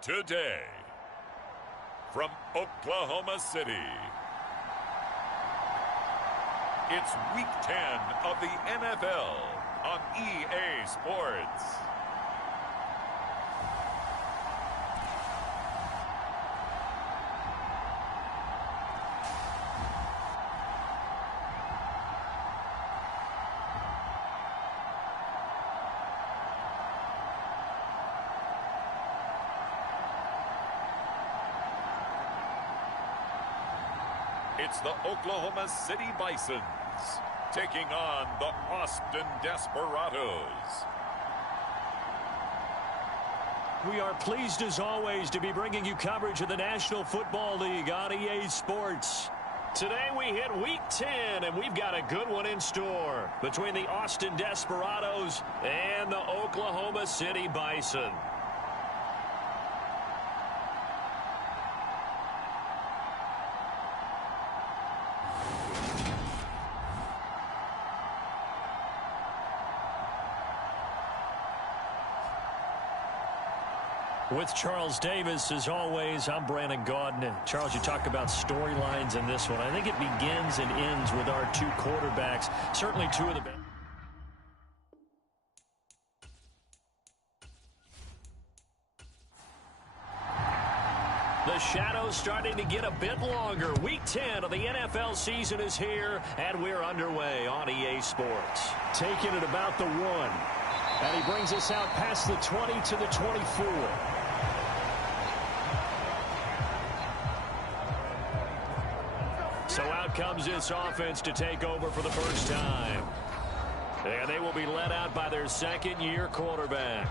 Today, from Oklahoma City, it's Week 10 of the NFL on EA Sports. It's the Oklahoma City Bisons taking on the Austin Desperados. We are pleased as always to be bringing you coverage of the National Football League on EA Sports. Today we hit Week 10 and we've got a good one in store between the Austin Desperados and the Oklahoma City Bison. With Charles Davis, as always, I'm Brandon Gaudin. Charles, you talk about storylines in this one. I think it begins and ends with our two quarterbacks. Certainly two of the best. The shadow's starting to get a bit longer. Week 10 of the NFL season is here, and we're underway on EA Sports. Taking it about the 1. And he brings us out past the 20 to the 24. So out comes this offense to take over for the first time. And they will be led out by their second-year quarterback.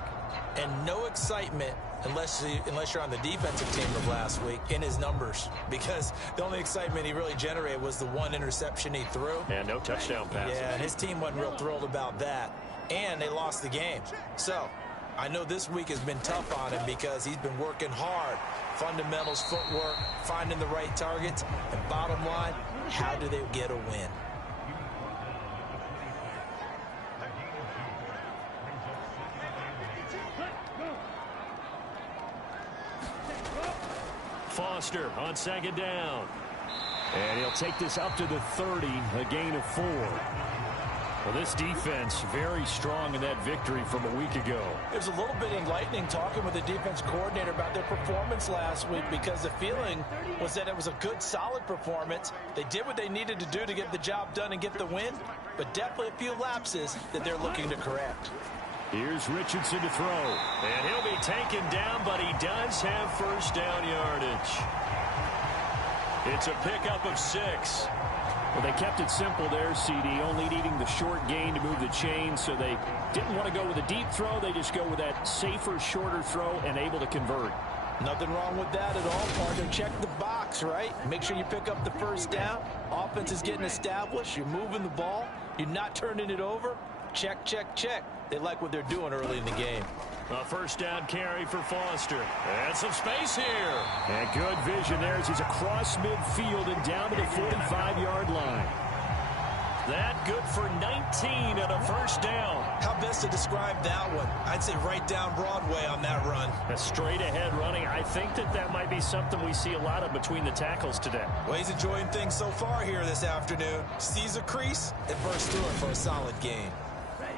And no excitement unless you're on the defensive team of last week in his numbers, because the only excitement he really generated was the one interception he threw. And no touchdown passes. Yeah, and his team wasn't real thrilled about that. And they lost the game. So I know this week has been tough on him because he's been working hard. Fundamentals, footwork, finding the right targets. And bottom line, how do they get a win? Foster on second down. And he'll take this up to the 30, a gain of 4. Well, this defense very strong in that victory from a week ago. It was a little bit enlightening talking with the defense coordinator about their performance last week, because the feeling was that it was a good, solid performance. They did what they needed to do to get the job done and get the win, but definitely a few lapses that they're looking to correct. Here's Richardson to throw. And he'll be taken down, but he does have first down yardage. It's a pickup of 6. Well, they kept it simple there, CD, only needing the short gain to move the chain, so they didn't want to go with a deep throw. They just go with that safer, shorter throw and able to convert. Nothing wrong with that at all, partner. Check the box, right? Make sure you pick up the first down. Offense is getting established. You're moving the ball. You're not turning it over. Check, check, check. They like what they're doing early in the game. A first down carry for Foster. And some space here. And good vision there as he's across midfield and down to the 45-yard line. That good for 19 and a first down. How best to describe that one? I'd say right down Broadway on that run. A straight ahead running. I think that might be something we see a lot of between the tackles today. Well, he's enjoying things so far here this afternoon. Sees a crease and bursts through it for a solid gain.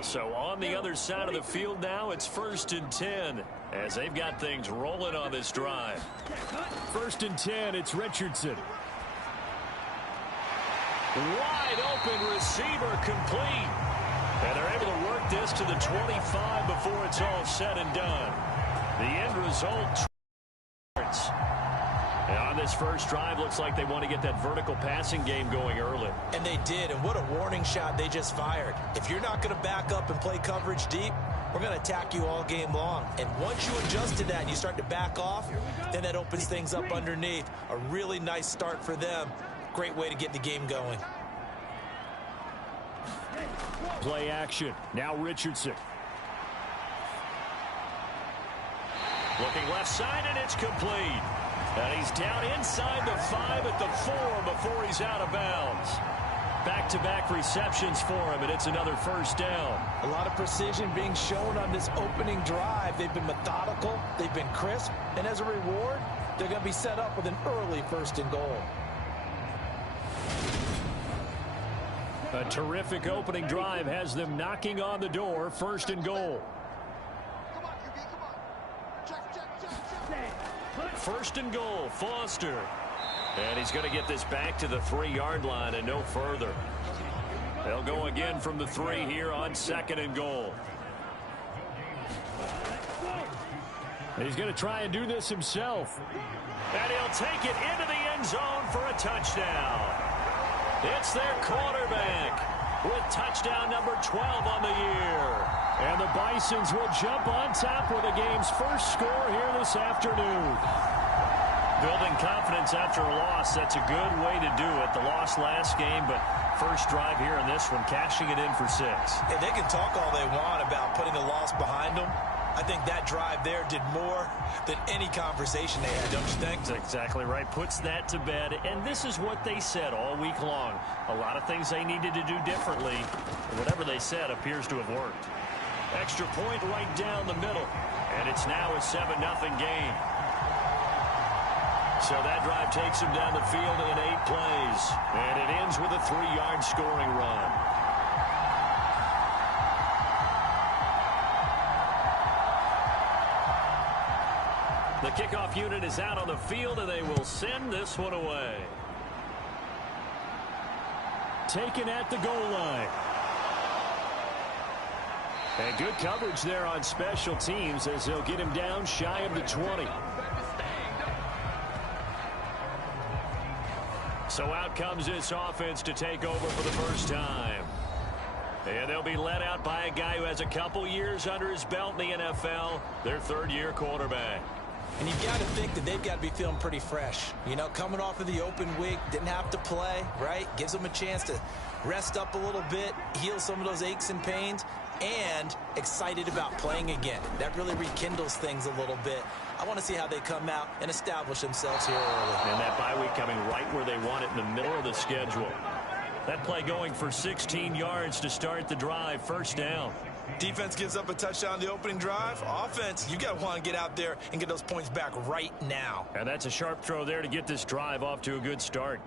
So on the other side of the field now, it's 1st and 10 as they've got things rolling on this drive. 1st and 10, it's Richardson. Wide open receiver complete. And they're able to work this to the 25 before it's all said and done. The end result. And on this first drive, looks like they want to get that vertical passing game going early. And they did, and what a warning shot they just fired. If you're not going to back up and play coverage deep, we're going to attack you all game long. And once you adjust to that and you start to back off, then that opens things up underneath. A really nice start for them. Great way to get the game going. Play action. Now Richardson. Looking left side, and it's complete. And he's down inside the 5 at the 4 before he's out of bounds. Back-to-back receptions for him, and it's another first down. A lot of precision being shown on this opening drive. They've been methodical, they've been crisp, and as a reward, they're going to be set up with an early 1st and goal. A terrific opening drive has them knocking on the door, 1st and goal. 1st and goal, Foster. And he's going to get this back to the 3-yard line and no further. They'll go again from the 3 here on 2nd and goal. He's going to try and do this himself. And he'll take it into the end zone for a touchdown. It's their quarterback with touchdown number 12 on the year. And the Bisons will jump on top with the game's first score here this afternoon. Building confidence after a loss, that's a good way to do it. The loss last game, but first drive here in this one, cashing it in for 6. Hey, they can talk all they want about putting a loss behind them. I think that drive there did more than any conversation they had, don't you think? That's exactly right. Puts that to bed, and this is what they said all week long. A lot of things they needed to do differently. Whatever they said appears to have worked. Extra point right down the middle, and it's now a 7-0 game. So that drive takes him down the field in 8 plays. And it ends with a 3-yard scoring run. The kickoff unit is out on the field, and they will send this one away. Taken at the goal line. And good coverage there on special teams as they'll get him down shy of the 20. So out comes this offense to take over for the first time. And they'll be led out by a guy who has a couple years under his belt in the NFL, their 3rd-year quarterback. And you've got to think that they've got to be feeling pretty fresh. You know, coming off of the open week, didn't have to play, right? Gives them a chance to rest up a little bit, heal some of those aches and pains, and excited about playing again. That really rekindles things a little bit. I want to see how they come out and establish themselves here early. And that bye week coming right where they want it in the middle of the schedule. That play going for 16 yards to start the drive, 1st down. Defense gives up a touchdown on the opening drive. Offense, you got to want to get out there and get those points back right now. And that's a sharp throw there to get this drive off to a good start.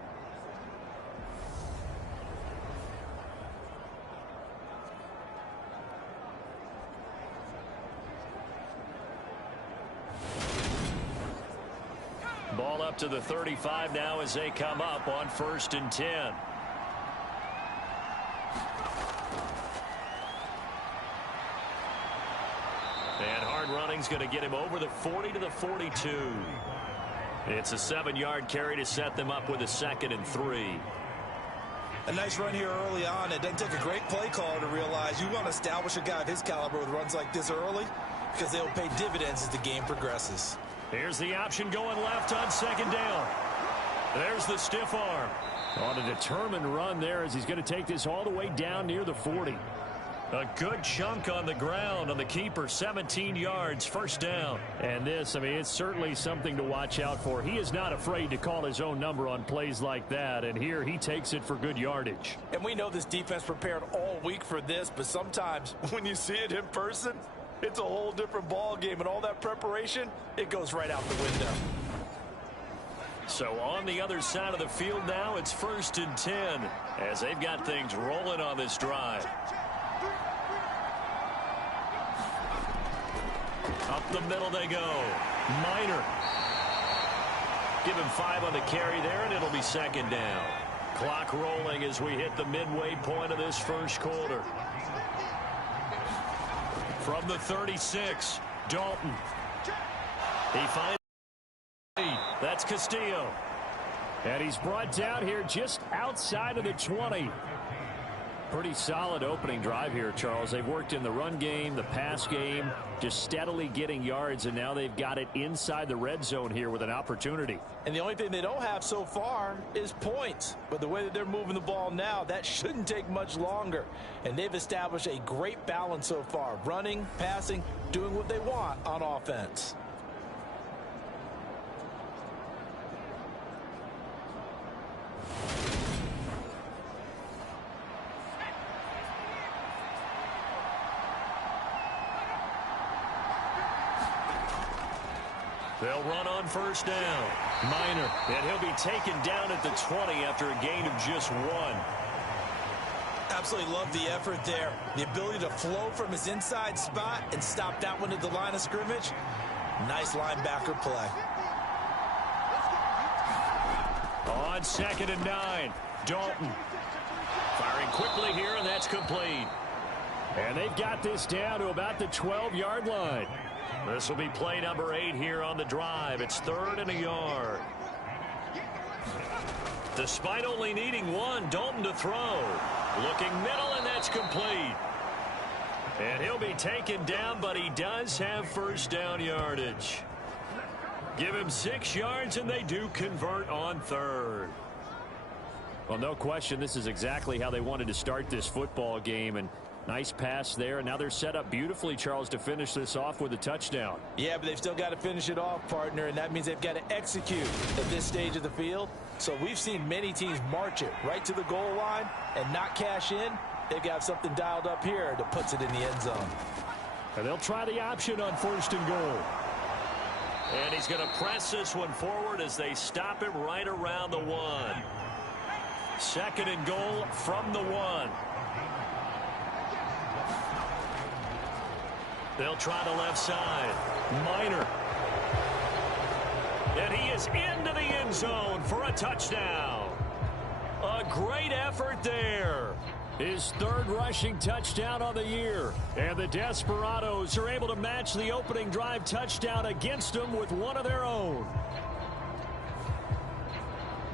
Ball up to the 35 now as they come up on 1st and 10. And hard running's going to get him over the 40 to the 42. It's a 7-yard carry to set them up with a 2nd and 3. A nice run here early on. It doesn't take a great play caller to realize you want to establish a guy of his caliber with runs like this early because they'll pay dividends as the game progresses. Here's the option going left on 2nd down. There's the stiff arm. On a determined run there as he's going to take this all the way down near the 40. A good chunk on the ground on the keeper, 17 yards, 1st down. And this, I mean, it's certainly something to watch out for. He is not afraid to call his own number on plays like that, and here he takes it for good yardage. And we know this defense prepared all week for this, but sometimes when you see it in person, it's a whole different ball game, and all that preparation, it goes right out the window. So on the other side of the field now, it's 1st and 10 as they've got things rolling on this drive. Up the middle they go. Minor. Give him 5 on the carry there, and it'll be 2nd down. Clock rolling as we hit the midway point of this first quarter. From the 36, Dalton. He finds. That's Castillo. And he's brought down here just outside of the 20. Pretty solid opening drive here, Charles. They've worked in the run game, the pass game, just steadily getting yards, and now they've got it inside the red zone here with an opportunity. And the only thing they don't have so far is points. But the way that they're moving the ball now, that shouldn't take much longer. And they've established a great balance so far. Running, passing, doing what they want on offense. They'll run on first down. Minor, and he'll be taken down at the 20 after a gain of just 1. Absolutely love the effort there. The ability to flow from his inside spot and stop that one at the line of scrimmage. Nice linebacker play. On 2nd and 9, Dalton. Firing quickly here, and that's complete. And they've got this down to about the 12-yard line. This will be play number 8 here on the drive. It's 3rd and a yard. Despite only needing 1, Dalton to throw. Looking middle, and that's complete. And he'll be taken down, but he does have first down yardage. Give him 6 yards, and they do convert on 3rd. Well, no question, this is exactly how they wanted to start this football game. And nice pass there. And now they're set up beautifully, Charles, to finish this off with a touchdown. Yeah, but they've still got to finish it off, partner, and that means they've got to execute at this stage of the field. So we've seen many teams march it right to the goal line and not cash in. They've got something dialed up here that puts it in the end zone. And they'll try the option on 1st and goal. And he's going to press this one forward as they stop him right around the 1. 2nd and goal from the 1. They'll try the left side. Minor. And he is into the end zone for a touchdown. A great effort there. His 3rd rushing touchdown on the year. And the Desperados are able to match the opening drive touchdown against them with one of their own.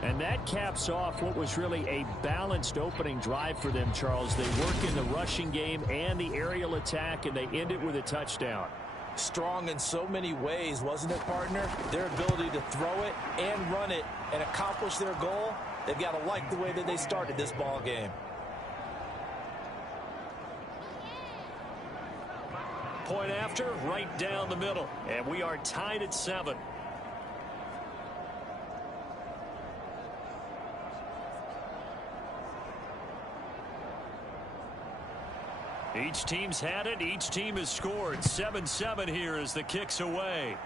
And that caps off what was really a balanced opening drive for them, Charles. They work in the rushing game and the aerial attack, and they end it with a touchdown. Strong in so many ways, wasn't it, partner? Their ability to throw it and run it and accomplish their goal. They've got to like the way that they started this ball game. Point after, right down the middle. And we are tied at 7. Each team's had it. Each team has scored. 7-7 here as the kick's away.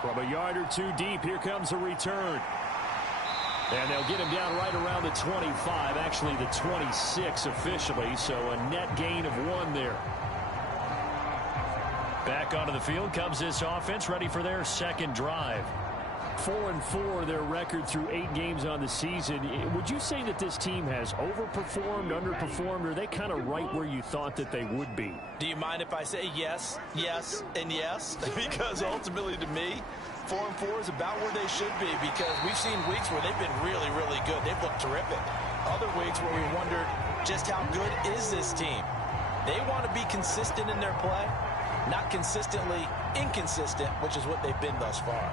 From a yard or 2 deep, here comes a return. And they'll get him down right around the 25, actually the 26 officially, so a net gain of 1 there. Back onto the field comes this offense, ready for their 2nd drive. 4-4 their record through 8 games on the season. Would you say that this team has overperformed, underperformed, or are they kind of right where you thought that they would be? Do you mind if I say yes, yes, and yes? Because ultimately to me, 4-4 is about where they should be, because we've seen weeks where they've been really, really good. They've looked terrific. Other weeks where we wondered just how good is this team. They want to be consistent in their play, not consistently inconsistent, which is what they've been thus far.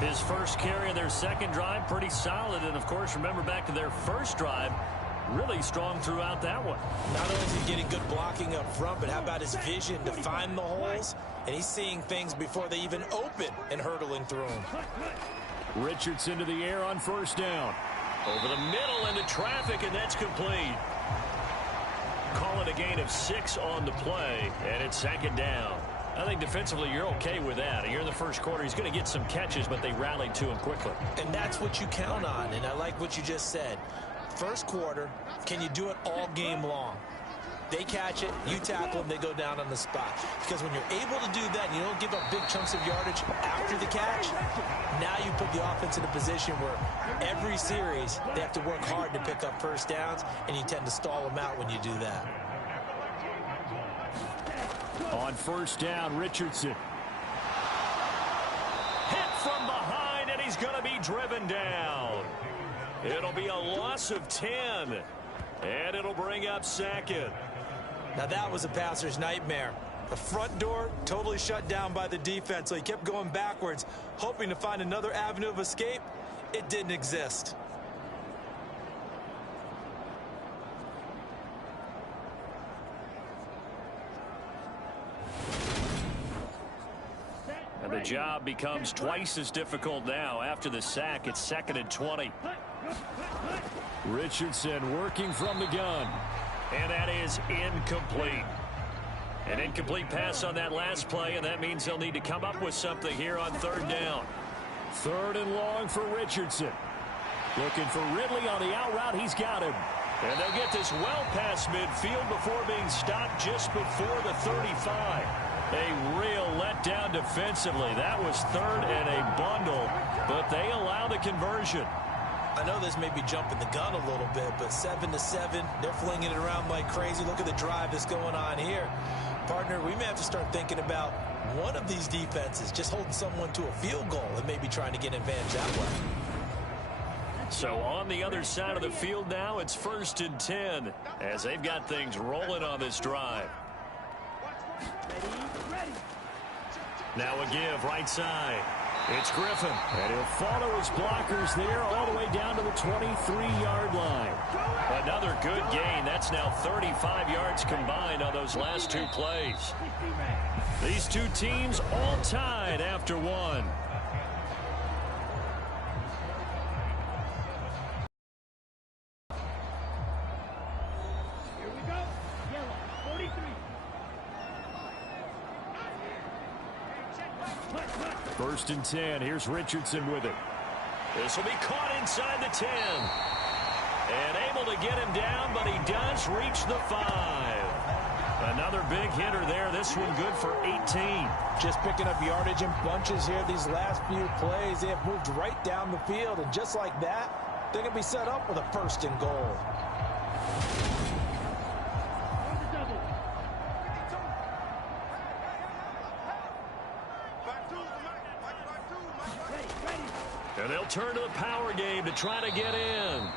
His first carry of their 2nd drive, pretty solid. And, of course, remember back to their first drive, really strong throughout that one. Not only is he getting good blocking up front, but how about his vision to find the holes? And he's seeing things before they even open and hurdling through them. Richardson to the air on 1st down. Over the middle into traffic, and that's complete. Call it a gain of 6 on the play, and it's 2nd down. I think defensively you're okay with that. Here in the first quarter, he's going to get some catches, but they rallied to him quickly. And that's what you count on, and I like what you just said. First quarter, can you do it all game long? They catch it, you tackle them, they go down on the spot. Because when you're able to do that and you don't give up big chunks of yardage after the catch, now you put the offense in a position where every series they have to work hard to pick up first downs, and you tend to stall them out when you do that. On 1st down, Richardson. Hit from behind, and he's going to be driven down. It'll be a loss of 10, and it'll bring up 2nd. Now that was a passer's nightmare. The front door totally shut down by the defense, so he kept going backwards, hoping to find another avenue of escape. It didn't exist. And the job becomes twice as difficult now. After the sack, it's 2nd and 20. Richardson working from the gun. And that is incomplete. An incomplete pass on that last play, and that means they'll need to come up with something here on third down. Third and long for Richardson. Looking for Ridley on the out route. He's got him. And they'll get this well past midfield before being stopped just before the 35. A real letdown defensively. That was third and a bundle, but they allow the conversion. I know this may be jumping the gun a little bit, but 7-7, they're flinging it around like crazy. Look at the drive that's going on here. Partner, we may have to start thinking about one of these defenses just holding someone to a field goal and maybe trying to get an advantage that way. So on the other side of the field now, it's 1st and 10 as they've got things rolling on this drive. Now a give right side. It's Griffin. And he'll follow his blockers there all the way down to the 23-yard line. Another good gain. That's now 35 yards combined on those last two plays. These two teams all tied after one. Here we go. Yellow, 43. First and 10. Here's Richardson with it. This will be caught inside the 10. And able to get him down, but he does reach the 5. Another big hitter there. This one good for 18. Just picking up yardage in bunches here these last few plays. They have moved right down the field, and just like that, they're going to be set up with a 1st and goal. And they'll turn to the power game to try to get in.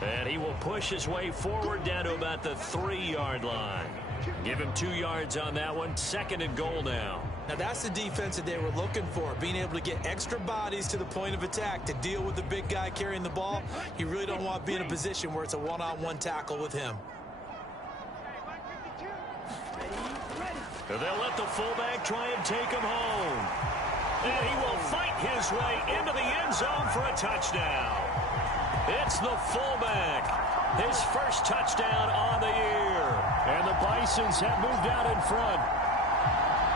And he will push his way forward down to about the 3-yard line. Give him 2 yards on that one. 2nd and goal now. Now that's the defense that they were looking for, being able to get extra bodies to the point of attack to deal with the big guy carrying the ball. You really don't want to be in a position where it's a one-on-one tackle with him. And they'll let the fullback try and take him home. And he will fight his way into the end zone for a touchdown. It's the fullback. His first touchdown on the year. And the Bisons have moved out in front.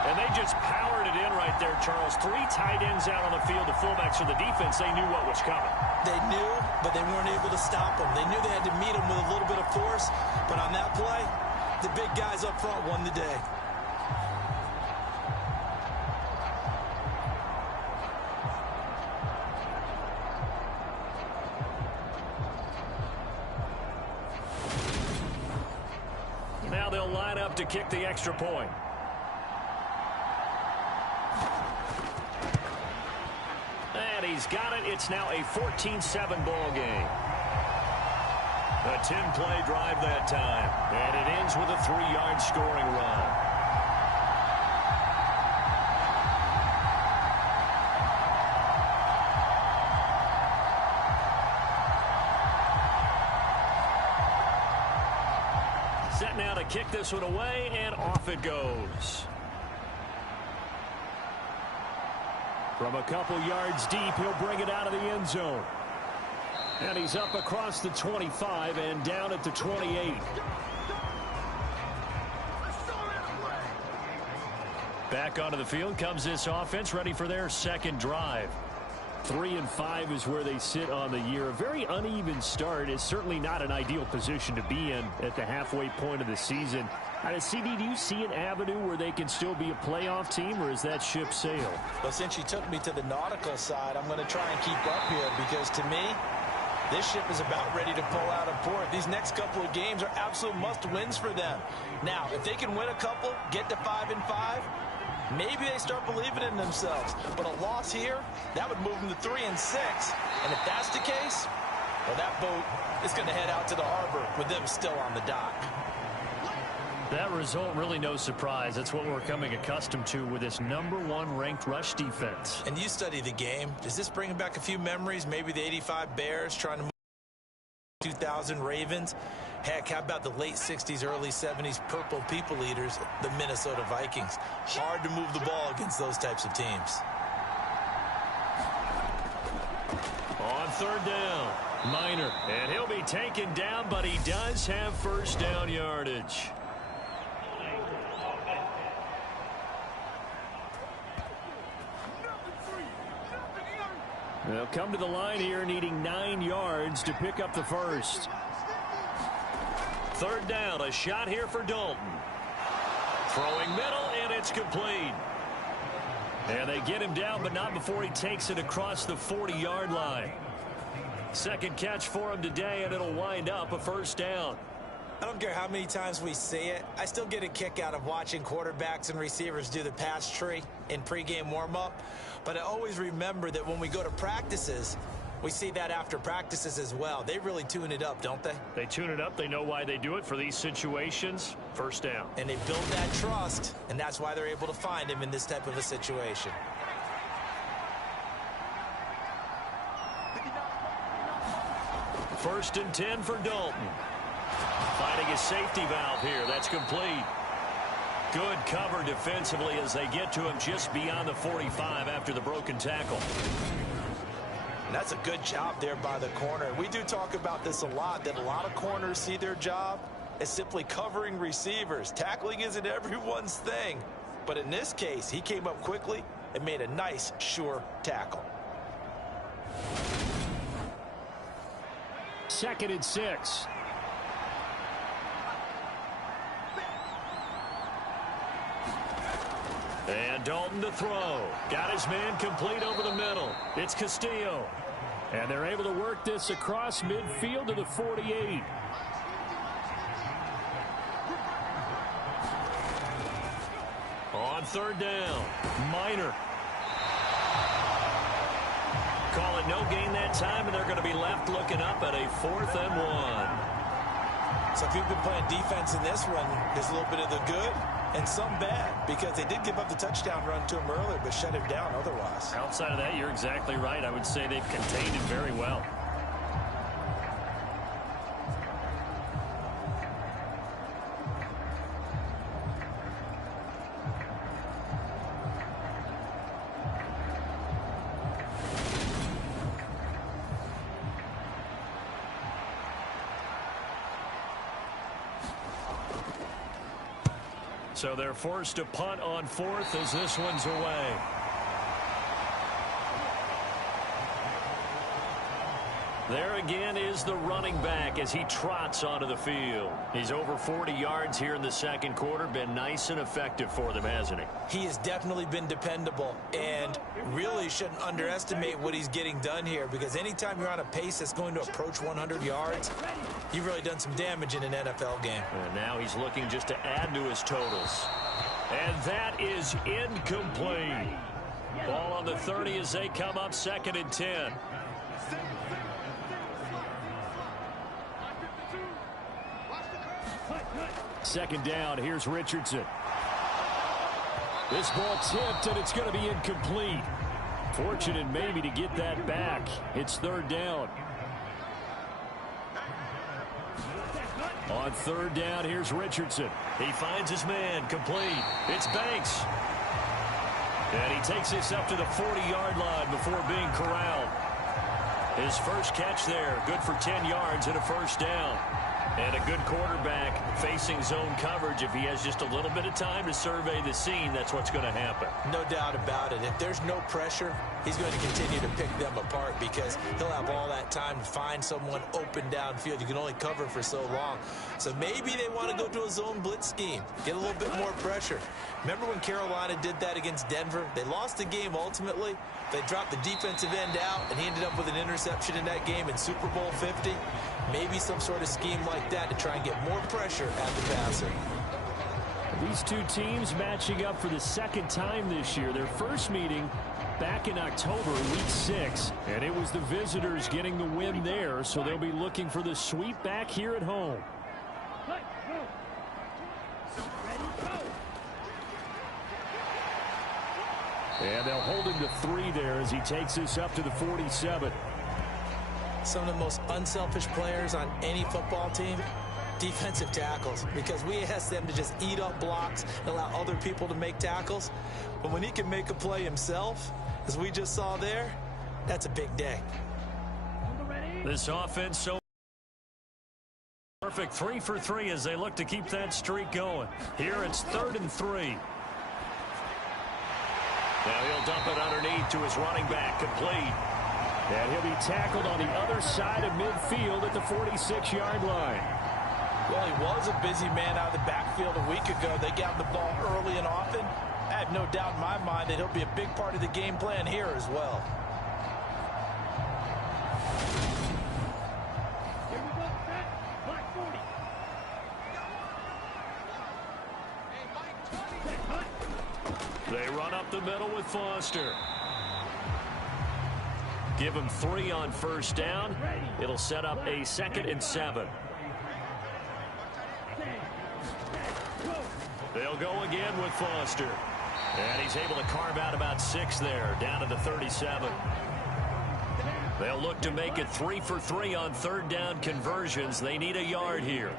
And they just powered it in right there, Charles. 3 tight ends out on the field. The fullbacks for the defense, they knew what was coming. They knew, but they weren't able to stop them. They knew they had to meet them with a little bit of force. But on that play, the big guys up front won the day. Now they'll line up to kick the extra point. And he's got it. It's now a 14-7 ball game. A 10-play drive that time. And it ends with a 3-yard scoring run. Set now to kick this one away, and off it goes. From a couple yards deep, he'll bring it out of the end zone. And he's up across the 25 and down at the 28. Back onto the field comes this offense, ready for their second drive. 3-5 is where they sit on the year. A very uneven start is certainly not an ideal position to be in at the halfway point of the season. CD, do you see an avenue where they can still be a playoff team, or is that ship sailed? Well, since you took me to the nautical side, I'm going to try and keep up here because, to me, this ship is about ready to pull out of port. These next couple of games are absolute must-wins for them. Now, if they can win a couple, get to 5-5, maybe they start believing in themselves. But a loss here, that would move them to 3-6. And if that's the case, well, that boat is going to head out to the harbor with them still on the dock. That result, really no surprise. That's what we're coming accustomed to with this #1 ranked rush defense. And you study the game. Does this bring back a few memories? Maybe the 85 Bears trying to move 2000 Ravens. Heck, how about the late 60s, early 70s Purple People Eaters, the Minnesota Vikings? Hard to move the ball against those types of teams. On third down, Minor. And he'll be taken down, but he does have first down yardage. They'll come to the line here needing 9 yards to pick up the first. Third down, a shot here for Dalton. Throwing middle, and it's complete. And they get him down, but not before he takes it across the 40-yard line. Second catch for him today, and it'll wind up a first down. I don't care how many times we see it. I still get a kick out of watching quarterbacks and receivers do the pass tree in pregame warm-up. But I always remember that when we go to practices, we see that after practices as well. They really tune it up, don't they? They tune it up. They know why they do it for these situations. First down. And they build that trust, and that's why they're able to find him in this type of a situation. First and 10 for Dalton. Finding his safety valve here. That's complete. Good cover defensively as they get to him just beyond the 45 after the broken tackle. And that's a good job there by the corner. We do talk about this a lot, that a lot of corners see their job as simply covering receivers. Tackling isn't everyone's thing. But in this case, he came up quickly and made a nice, sure tackle. 2nd and 6. And Dalton to throw. Got his man complete over the middle. It's Castillo. And they're able to work this across midfield to the 48. On third down, Minor. Call it no gain that time, and they're going to be left looking up at a 4th and 1. So if you've been playing defense in this one, there's a little bit of the good and some bad, because they did give up the touchdown run to him earlier, but shut him down otherwise. Outside of that, you're exactly right. I would say they've contained him very well. So they're forced to punt on 4th as this one's away. There again is the running back as he trots onto the field. He's over 40 yards here in the second quarter. Been nice and effective for them, hasn't he? He has definitely been dependable, and really shouldn't underestimate what he's getting done here, because anytime you're on a pace that's going to approach 100 yards, you've really done some damage in an NFL game. And now he's looking just to add to his totals. And that is incomplete. Ball on the 30 as they come up 2nd and 10. Second down, here's Richardson. This ball tipped, and it's going to be incomplete. Fortunate maybe to get that back. It's 3rd down. On 3rd down, here's Richardson. He finds his man, complete. It's Banks. And he takes this up to the 40-yard line before being corralled. His first catch there, good for 10 yards and a first down. And a good quarterback facing zone coverage. If he has just a little bit of time to survey the scene, that's what's going to happen. No doubt about it. If there's no pressure, he's going to continue to pick them apart, because he'll have all that time to find someone open downfield. You can only cover for so long. So maybe they want to go to a zone blitz scheme, get a little bit more pressure. Remember when Carolina did that against Denver? They lost the game ultimately. They dropped the defensive end out, and he ended up with an interception in that game in Super Bowl 50. Maybe some sort of scheme like that to try and get more pressure at the passer. These two teams matching up for the 2nd time this year. Their first meeting back in October, week 6. And it was the visitors getting the win there, so they'll be looking for the sweep back here at home. And they'll hold him to 3 there as he takes this up to the 47. Some of the most unselfish players on any football team, defensive tackles, because we ask them to just eat up blocks and allow other people to make tackles. But when he can make a play himself, as we just saw there, that's a big day. This offense so perfect, 3 for 3 as they look to keep that streak going. Here it's 3rd and 3. Now he'll dump it underneath to his running back, complete. And he'll be tackled on the other side of midfield at the 46-yard line. Well, he was a busy man out of the backfield a week ago. They got the ball early and often. I have no doubt in my mind that he'll be a big part of the game plan here as well. Here we go, set. Black 40. They run up the middle with Foster. Give him 3 on first down. It'll set up a 2nd and 7. They'll go again with Foster. And he's able to carve out about 6 there, down to the 37. They'll look to make it 3 for 3 on third down conversions. They need a yard here.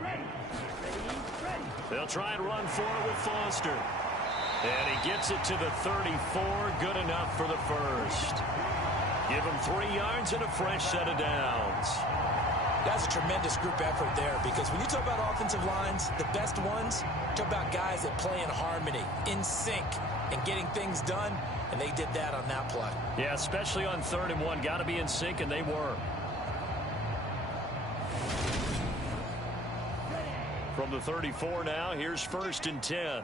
They'll try and run for it with Foster. And he gets it to the 34. Good enough for the first. Give him 3 yards and a fresh set of downs. That's a tremendous group effort there, because when you talk about offensive lines, the best ones, talk about guys that play in harmony, in sync, and getting things done, and they did that on that play. Yeah, especially on 3rd and 1. Got to be in sync, and they were. From the 34 now, here's 1st and 10.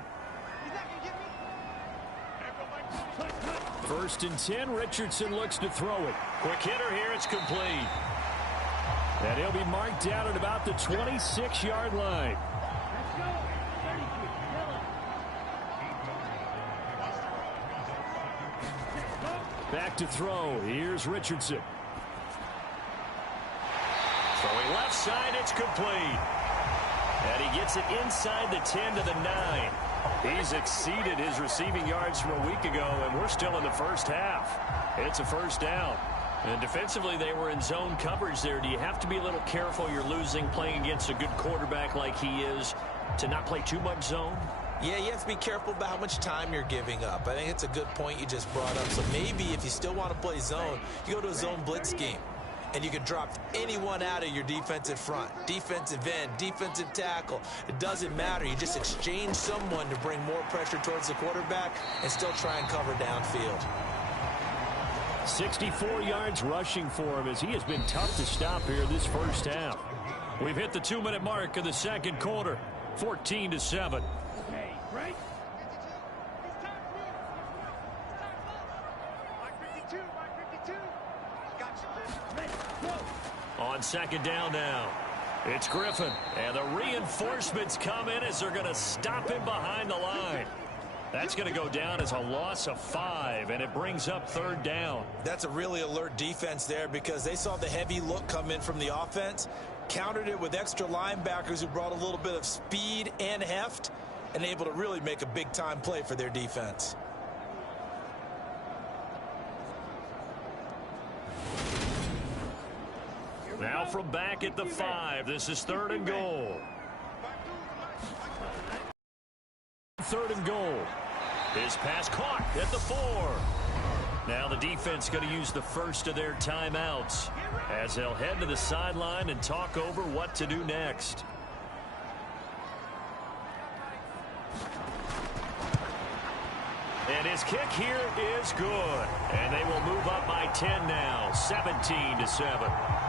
1st and 10, Richardson looks to throw it. Quick hitter here, it's complete. And he'll be marked down at about the 26-yard line. Let's go. 32. Yellow. Back to throw. Here's Richardson. Throwing left side, it's complete. And he gets it inside the 10 to the 9. He's exceeded his receiving yards from a week ago, and we're still in the first half. It's a first down. And defensively, they were in zone coverage there. Do you have to be a little careful? You're losing playing against a good quarterback like he is to not play too much zone? Yeah, you have to be careful about how much time you're giving up. I think it's a good point you just brought up. So maybe if you still want to play zone, you go to a zone blitz scheme. And you can drop anyone out of your defensive front, defensive end, defensive tackle. It doesn't matter. You just exchange someone to bring more pressure towards the quarterback and still try and cover downfield. 64 yards rushing for him, as he has been tough to stop here this first half. We've hit the 2-minute mark of the second quarter, 14-7. Okay, right? On 2nd down now, it's Griffin. And the reinforcements come in as they're going to stop him behind the line. That's going to go down as a loss of 5, and it brings up 3rd down. That's a really alert defense there, because they saw the heavy look come in from the offense, countered it with extra linebackers who brought a little bit of speed and heft, and able to really make a big-time play for their defense. Now from back at the 5, this is 3rd and goal. 3rd and goal. His pass caught at the 4. Now the defense going to use the first of their timeouts as they'll head to the sideline and talk over what to do next. And his kick here is good. And they will move up by 10 now, 17-7.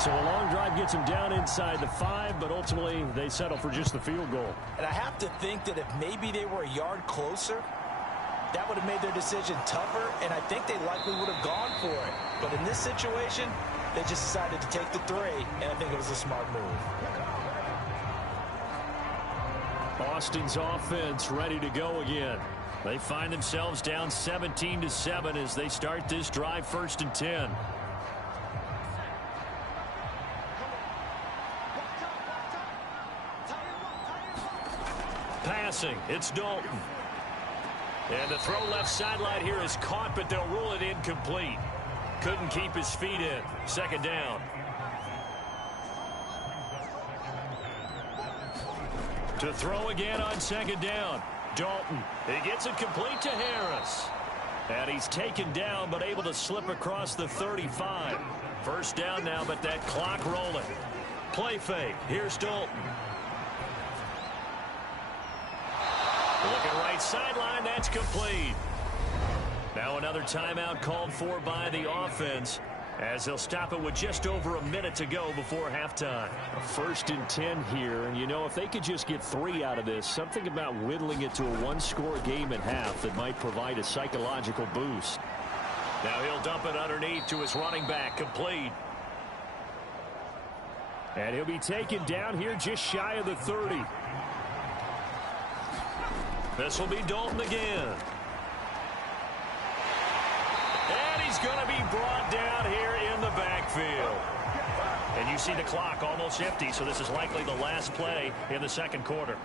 So a long drive gets him down inside the 5, but ultimately they settle for just the field goal. And I have to think that if maybe they were a yard closer, that would have made their decision tougher, and I think they likely would have gone for it. But in this situation, they just decided to take the 3, and I think it was a smart move. Austin's offense ready to go again. They find themselves down 17-7 as they start this drive, 1st and 10. Passing, it's Dalton. And the throw left sideline here is caught, but they'll rule it incomplete. Couldn't keep his feet in. 2nd down. To throw again on 2nd down. Dalton. He gets it complete to Harris. And he's taken down, but able to slip across the 35. 1st down now, but that clock rolling. Play fake. Here's Dalton. Looking right right sideline. That's complete. Now another timeout called for by the offense, as they'll stop it with just over a minute to go before halftime. A 1st and 10 here, and you know, if they could just get 3 out of this, something about whittling it to a 1-score game at half that might provide a psychological boost. Now he'll dump it underneath to his running back, complete. And he'll be taken down here just shy of the 30. This will be Dalton again. And he's going to be brought down here in the backfield. And you see the clock almost empty, so this is likely the last play in the second quarter.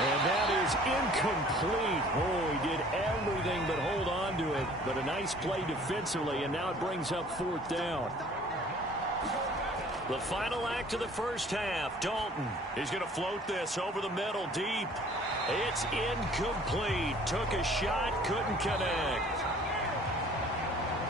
And that is incomplete. Oh, he did everything but hold on to it. But a nice play defensively, and now it brings up 4th down. The final act of the first half. Dalton is going to float this over the middle deep. It's incomplete. Took a shot, couldn't connect.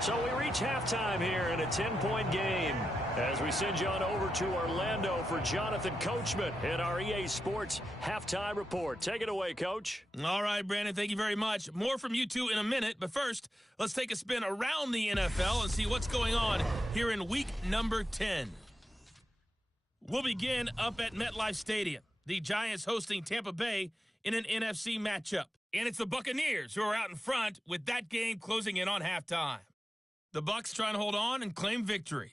So we reach halftime here in a 10-point game as we send you on over to Orlando for Jonathan Coachman in our EA Sports Halftime Report. Take it away, Coach. All right, Brandon, thank you very much. More from you two in a minute, but first, let's take a spin around the NFL and see what's going on here in week number 10. We'll begin up at MetLife Stadium. The Giants hosting Tampa Bay in an NFC matchup. And it's the Buccaneers who are out in front with that game closing in on halftime. The Bucs trying to hold on and claim victory.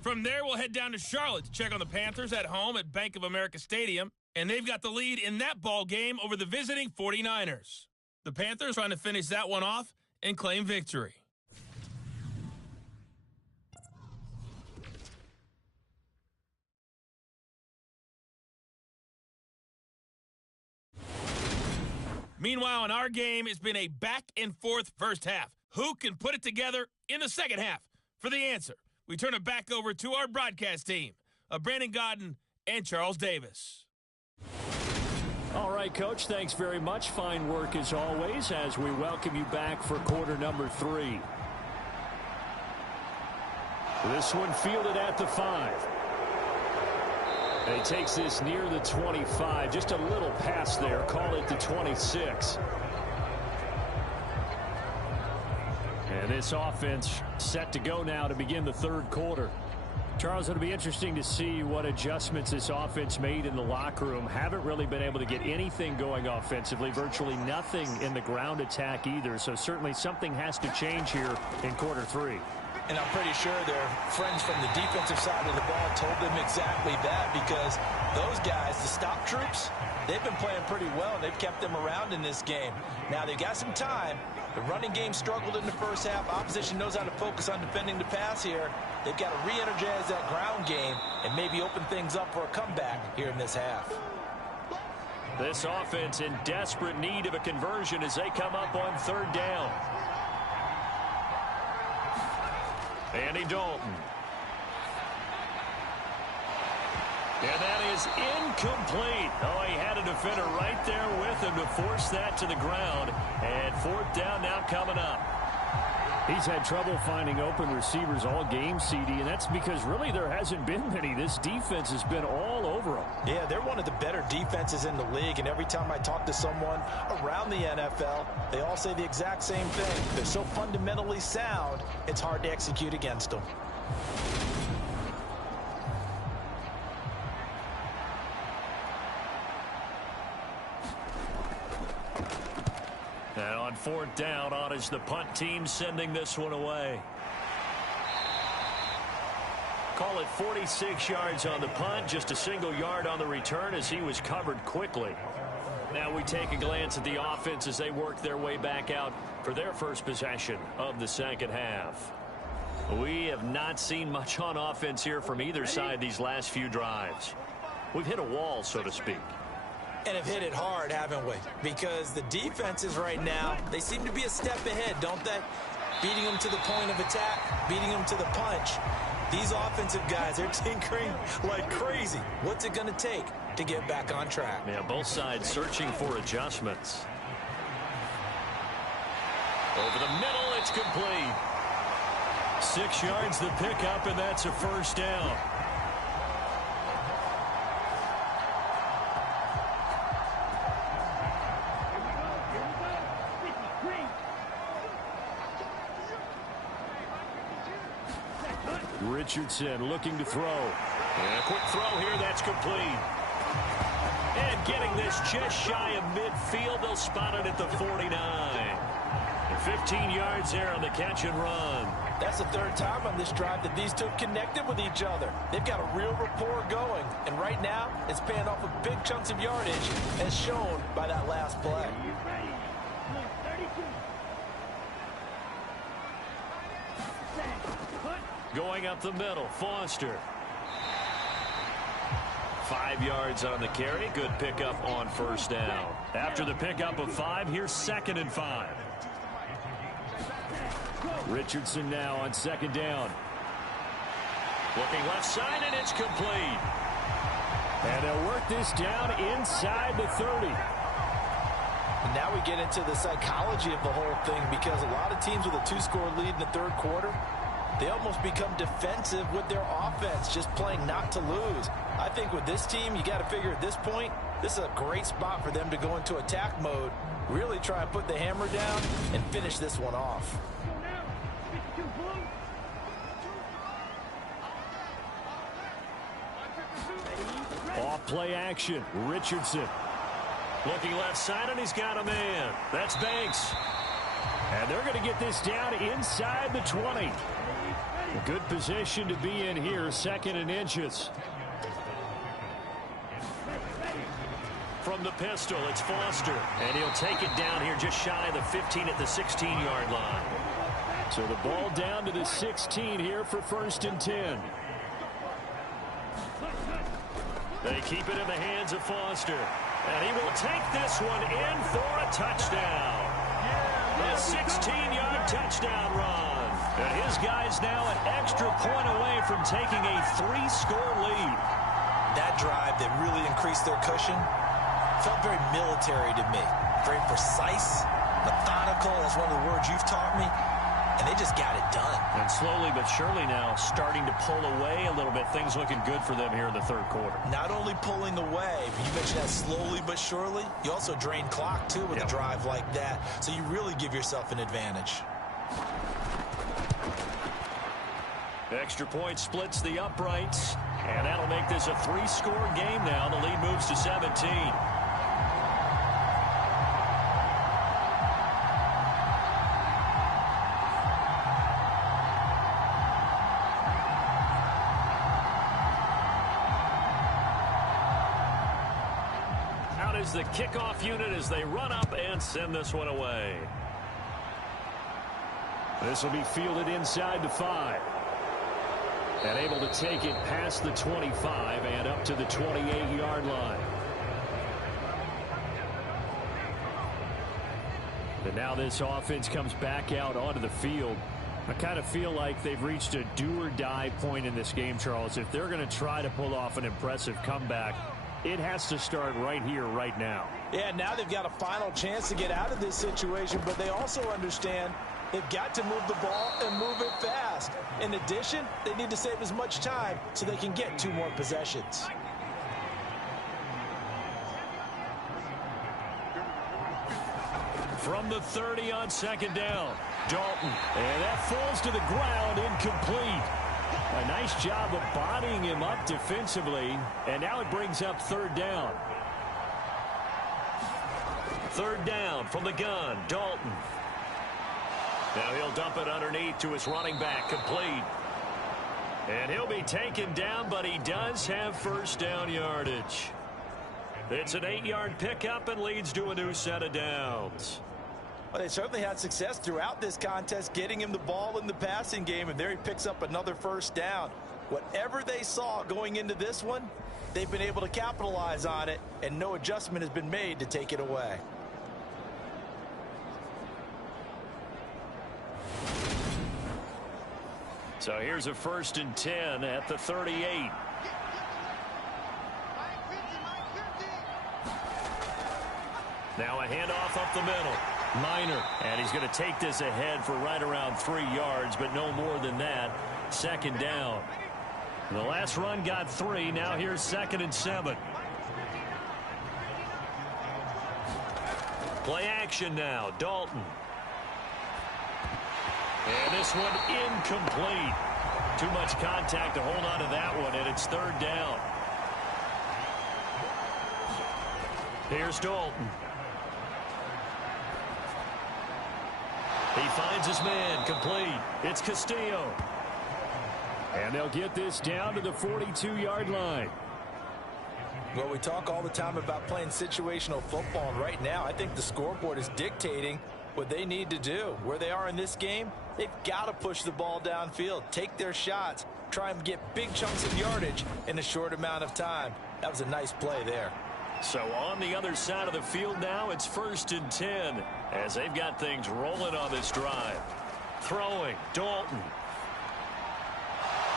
From there, we'll head down to Charlotte to check on the Panthers at home at Bank of America Stadium. And they've got the lead in that ball game over the visiting 49ers. The Panthers trying to finish that one off and claim victory. Meanwhile, in our game, it's been a back-and-forth first half. Who can put it together in the second half? For the answer, we turn it back over to our broadcast team of Brandon Godden and Charles Davis. All right, Coach, thanks very much. Fine work as always as we welcome you back for quarter number 3. This one fielded at the 5. And he takes this near the 25. Just a little pass there. Call it the 26. And this offense set to go now to begin the third quarter. Charles, it'll be interesting to see what adjustments this offense made in the locker room. Haven't really been able to get anything going offensively. Virtually nothing in the ground attack either. So certainly something has to change here in quarter 3. And I'm pretty sure their friends from the defensive side of the ball told them exactly that, because those guys, the stop troops, they've been playing pretty well, and they've kept them around in this game. Now, they've got some time. The running game struggled in the first half. Opposition knows how to focus on defending the pass here. They've got to re-energize that ground game and maybe open things up for a comeback here in this half. This offense in desperate need of a conversion as they come up on 3rd down. Andy Dalton. And that is incomplete. Oh, he had a defender right there with him to force that to the ground. And 4th down now coming up. He's had trouble finding open receivers all game, CD, and that's because really there hasn't been many. This defense has been all over them. Yeah, they're one of the better defenses in the league, and every time I talk to someone around the NFL, they all say the exact same thing. They're so fundamentally sound, it's hard to execute against them. And on 4th down, on is the punt team sending this one away. Call it 46 yards on the punt, just a single yard on the return as he was covered quickly. Now we take a glance at the offense as they work their way back out for their first possession of the second half. We have not seen much on offense here from either side these last few drives. We've hit a wall, so to speak. And have hit it hard, haven't we? Because the defenses right now, they seem to be a step ahead, don't they? Beating them to the point of attack, beating them to the punch. These offensive guys, they're tinkering like crazy. What's it going to take to get back on track? Yeah, both sides searching for adjustments. Over the middle, it's complete. 6 yards the pickup, and that's a first down. Richardson looking to throw. And a quick throw here. That's complete. And getting this just shy of midfield. They'll spot it at the 49. And 15 yards there on the catch and run. That's the third time on this drive that these two have connected with each other. They've got a real rapport going. And right now, it's paying off with big chunks of yardage, as shown by that last play. Going up the middle, Foster. 5 yards on the carry. Good pickup on first down. After the pickup of 5, here's 2nd and 5. Richardson now on 2nd down. Looking left side, and it's complete. And they'll work this down inside the 30. And now we get into the psychology of the whole thing, because a lot of teams with a 2-score lead in the third quarter, they almost become defensive with their offense, just playing not to lose. I think with this team, you got to figure at this point, this is a great spot for them to go into attack mode, really try and put the hammer down and finish this one off. Off play action, Richardson. Looking left side, and he's got a man. That's Banks. And they're going to get this down inside the 20. A good position to be in here, 2nd and inches. From the pistol, it's Foster. And he'll take it down here just shy of the 15 at the 16-yard line. So the ball down to the 16 here for 1st and 10. They keep it in the hands of Foster. And he will take this one in for a touchdown. A 16-yard touchdown run. And his guys now an extra point away from taking a 3-score lead. That drive that really increased their cushion felt very military to me. Very precise, methodical. That's one of the words you've taught me. And they just got it done. And slowly but surely now starting to pull away a little bit. Things looking good for them here in the third quarter. Not only pulling away, but you mentioned that slowly but surely. You also drain clock, too, with a drive like that. So you really give yourself an advantage. Extra point splits the uprights. And that'll make this a 3-score game now. The lead moves to 17. Is the kickoff unit as they run up and send this one away. This will be fielded inside the 5. And able to take it past the 25 and up to the 28-yard line. And now this offense comes back out onto the field. I kind of feel like they've reached a do-or-die point in this game, Charles. If they're going to try to pull off an impressive comeback, it has to start right here, right now. Yeah, now they've got a final chance to get out of this situation, but they also understand they've got to move the ball and move it fast. In addition, they need to save as much time so they can get 2 more possessions. From the 30 on 2nd down, Dalton. And that falls to the ground, incomplete. A nice job of bodying him up defensively, and now it brings up 3rd down. 3rd down from the gun, Dalton. Now he'll dump it underneath to his running back, complete. And he'll be taken down, but he does have 1st down yardage. It's an 8-yard pickup and leads to a new set of downs. Well, they certainly had success throughout this contest, getting him the ball in the passing game, and there he picks up another 1st down. Whatever they saw going into this one, they've been able to capitalize on it, and no adjustment has been made to take it away. So here's a 1st and 10 at the 38. Now a handoff up the middle. Minor, and he's going to take this ahead for right around 3 yards, but no more than that. 2nd down. The last run got 3. Now here's 2nd and 7. Play action now. Dalton. And this one incomplete. Too much contact to hold on to that one, and it's third down. Here's Dalton. He finds his man, complete. It's Castillo. And they'll get this down to the 42-yard line. Well, we talk all the time about playing situational football, and right now I think the scoreboard is dictating what they need to do. Where they are in this game, they've got to push the ball downfield, take their shots, try and get big chunks of yardage in a short amount of time. That was a nice play there. So on the other side of the field now, it's 1st and 10 as they've got things rolling on this drive. Throwing, Dalton.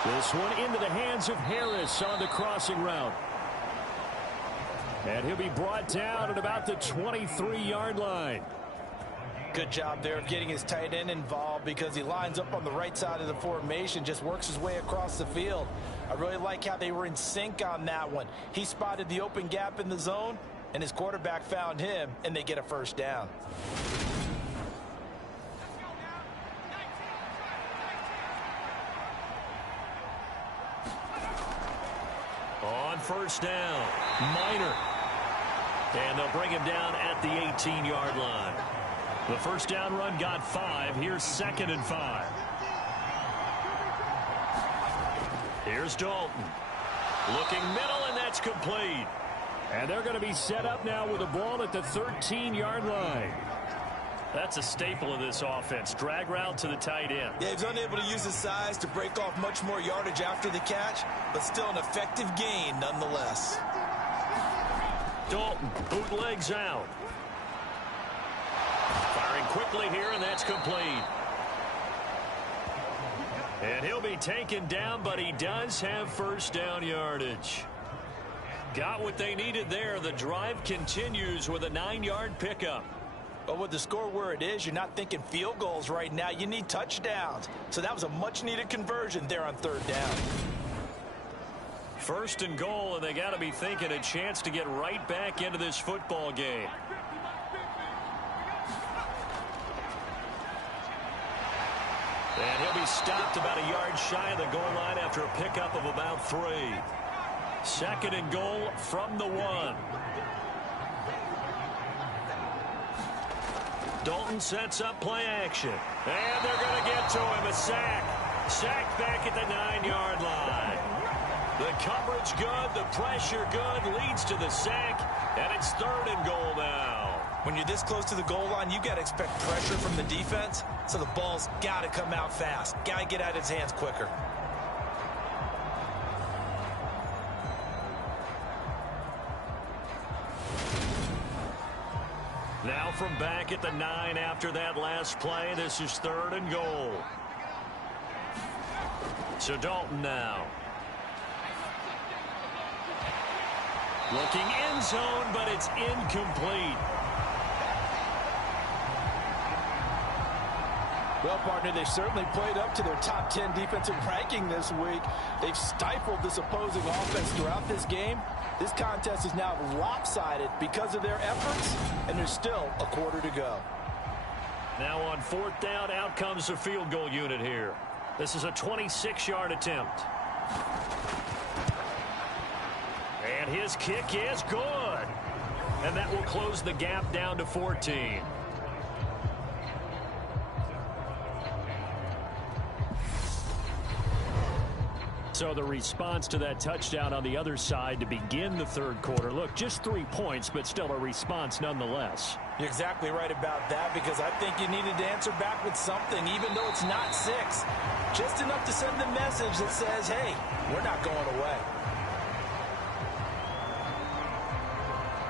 This one into the hands of Harris on the crossing route. And he'll be brought down at about the 23-yard line. Good job there of getting his tight end involved because he lines up on the right side of the formation, just works his way across the field. I really like how they were in sync on that one. He spotted the open gap in the zone, and his quarterback found him, and they get a first down. On first down, Minor. And they'll bring him down at the 18-yard line. The first down run got 5. Here's 2nd and 5. Here's Dalton. Looking middle, and that's complete. And they're going to be set up now with the ball at the 13-yard line. That's a staple of this offense. Drag route to the tight end. Yeah, he's unable to use his size to break off much more yardage after the catch, but still an effective gain nonetheless. Dalton, bootlegs out. Firing quickly here, and that's complete. And he'll be taken down, but he does have first down yardage. Got what they needed there. The drive continues with a 9-yard pickup. But with the score where it is, you're not thinking field goals right now. You need touchdowns. So that was a much-needed conversion there on 3rd down. 1st and goal, and they got to be thinking a chance to get right back into this football game. And he'll be stopped about a yard shy of the goal line after a pickup of about 3. 2nd and goal from the 1. Dalton sets up play action. And they're going to get to him. A sack. Sacked back at the 9-yard line. The coverage good. The pressure good. Leads to the sack. And it's 3rd and goal now. When you're this close to the goal line, you got to expect pressure from the defense. So the ball's got to come out fast. Got to get out of his hands quicker. Now from back at the 9 after that last play, this is 3rd and goal. So Dalton now. Looking end zone, but it's incomplete. Well, partner, they certainly played up to their top 10 defensive ranking this week. They've stifled this opposing offense throughout this game. This contest is now lopsided because of their efforts, and there's still a quarter to go. Now on 4th down, out comes the field goal unit here. This is a 26-yard attempt. And his kick is good. And that will close the gap down to 14. So the response to that touchdown on the other side to begin the 3rd quarter. Look, just 3 points, but still a response nonetheless. You're exactly right about that, because I think you needed to answer back with something, even though it's not 6. Just enough to send the message that says, hey, we're not going away.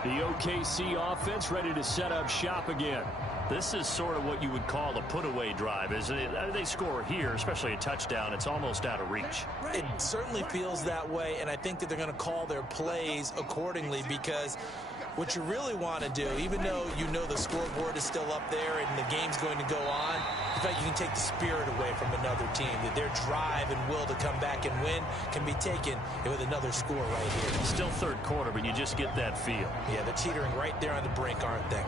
The OKC offense ready to set up shop again. This is sort of what you would call a put-away drive, isn't it? They score here, especially a touchdown. It's almost out of reach. It certainly feels that way, and I think that they're going to call their plays accordingly, because what you really want to do, even though you know the scoreboard is still up there and the game's going to go on, in fact, you can take the spirit away from another team. That their drive and will to come back and win can be taken with another score right here. Still 3rd quarter, but you just get that feel. Yeah, they're teetering right there on the brink, aren't they?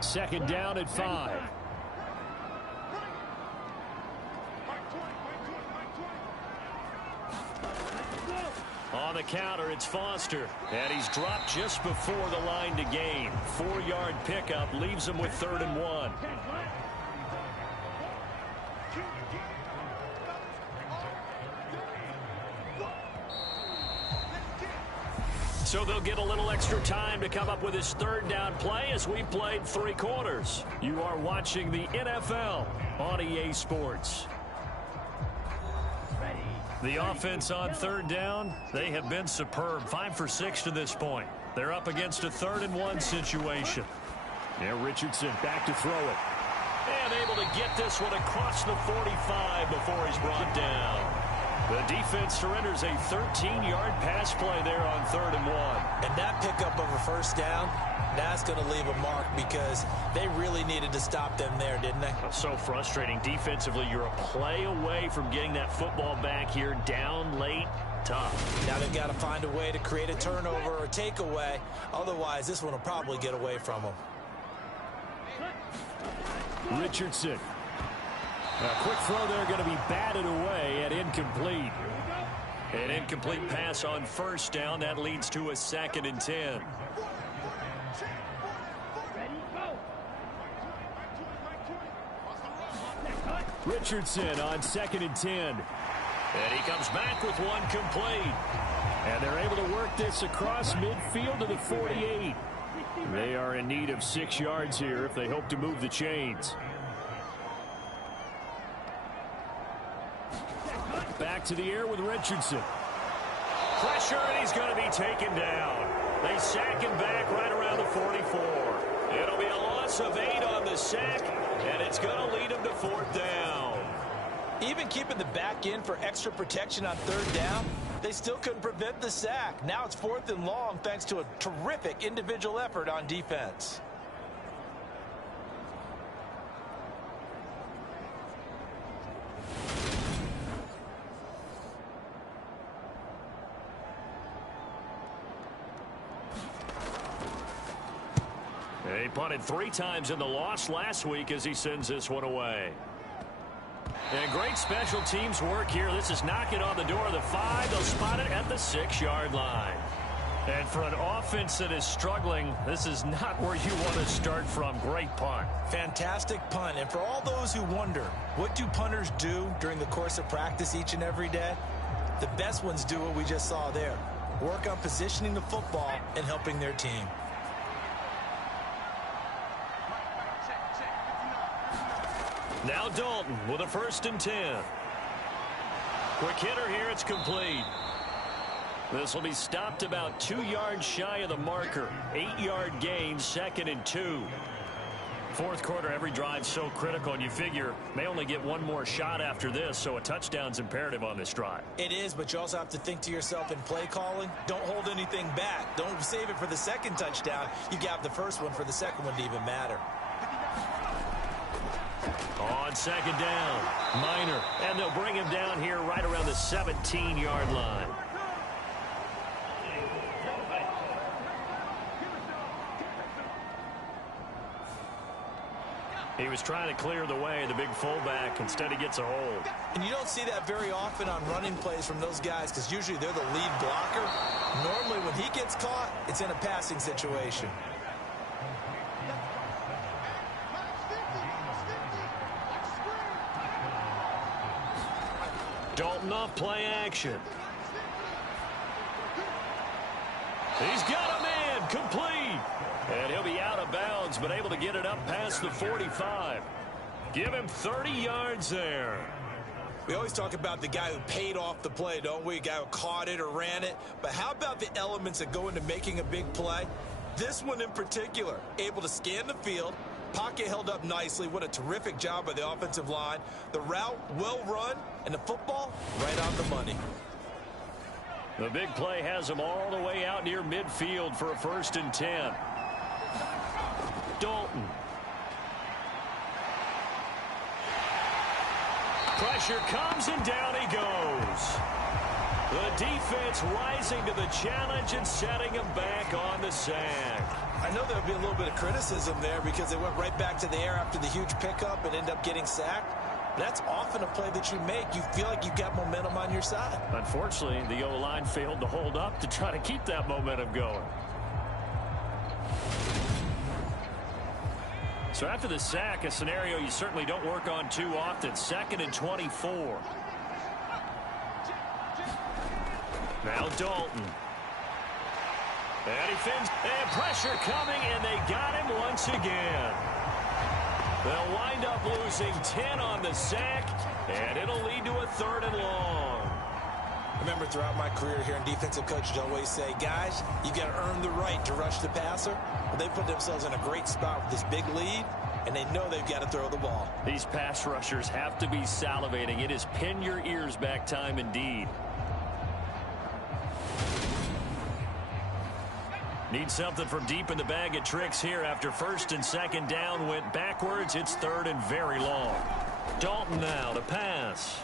2nd down at 5. counter. It's Foster. And he's dropped just before the line to gain. 4-yard pickup leaves him with 3rd and 1. So they'll get a little extra time to come up with his 3rd down play as we played 3 quarters. You are watching the NFL on EA Sports. The offense on 3rd down, they have been superb. 5 for 6 to this point. They're up against a 3rd and 1 situation. Now Richardson back to throw it. And able to get this one across the 45 before he's brought down. The defense surrenders a 13-yard pass play there on 3rd and 1. And that pickup of a 1st down, that's going to leave a mark because they really needed to stop them there, didn't they? So frustrating. Defensively, you're a play away from getting that football back here down late. Tough. Now they've got to find a way to create a turnover or a takeaway. Otherwise, this one will probably get away from them. Richardson. A quick throw there going to be batted away and incomplete. An incomplete pass on 1st down. That leads to a 2nd and 10. Richardson on 2nd and 10. And he comes back with one complete. And they're able to work this across midfield to the 48. They are in need of 6 yards here if they hope to move the chains. Back to the air with Richardson. Pressure, and he's going to be taken down. They sack him back right around the 44. It'll be a loss of 8 on the sack, and it's going to lead him to 4th down. Even keeping the back in for extra protection on 3rd down, they still couldn't prevent the sack. Now it's 4th and long thanks to a terrific individual effort on defense. He punted 3 times in the loss last week as he sends this one away. And great special teams work here. This is knocking on the door of the 5. They'll spot it at the 6-yard line. And for an offense that is struggling, this is not where you want to start from. Great punt. Fantastic punt. And for all those who wonder, what do punters do during the course of practice each and every day? The best ones do what we just saw there. Work on positioning the football and helping their team. Now Dalton with a 1st and 10. Quick hitter here. It's complete. This will be stopped about 2 yards shy of the marker. 8-yard gain, 2nd and 2. 4th quarter, every drive so critical, and you figure may only get one more shot after this, so a touchdown's imperative on this drive. It is, but you also have to think to yourself in play calling, don't hold anything back. Don't save it for the 2nd touchdown. You got the 1st one for the 2nd one to even matter. On 2nd down, Minor, and they'll bring him down here right around the 17-yard line. He was trying to clear the way, the big fullback. Instead, he gets a hold. And you don't see that very often on running plays from those guys because usually they're the lead blocker. Normally, when he gets caught, it's in a passing situation. Dalton off play action. He's got a man complete. And he'll be out of bounds, but able to get it up past the 45. Give him 30 yards there. We always talk about the guy who paid off the play, don't we? A guy who caught it or ran it. But how about the elements that go into making a big play? This one in particular, able to scan the field. Pocket held up nicely. What a terrific job by the offensive line. The route well run, and the football right on the money. The big play has him all the way out near midfield for a 1st and 10. Dalton. Pressure comes and down he goes. The defense rising to the challenge and setting him back on the sack. I know there'll be a little bit of criticism there because they went right back to the air after the huge pickup and ended up getting sacked. That's often a play that you make. You feel like you've got momentum on your side. Unfortunately, the O-line failed to hold up to try to keep that momentum going. So after the sack, a scenario you certainly don't work on too often. 2nd and 24. Now Dalton. And he fins. And pressure coming, and they got him once again. They'll wind up losing 10 on the sack, and it'll lead to a 3rd and long. Remember, throughout my career here in defensive coaches always say, guys, you got to earn the right to rush the passer. Well, they put themselves in a great spot with this big lead, and they know they've got to throw the ball. These pass rushers have to be salivating. It is pin your ears back time indeed. Need something from deep in the bag of tricks here after 1st and 2nd down went backwards. It's 3rd and very long. Dalton now to pass.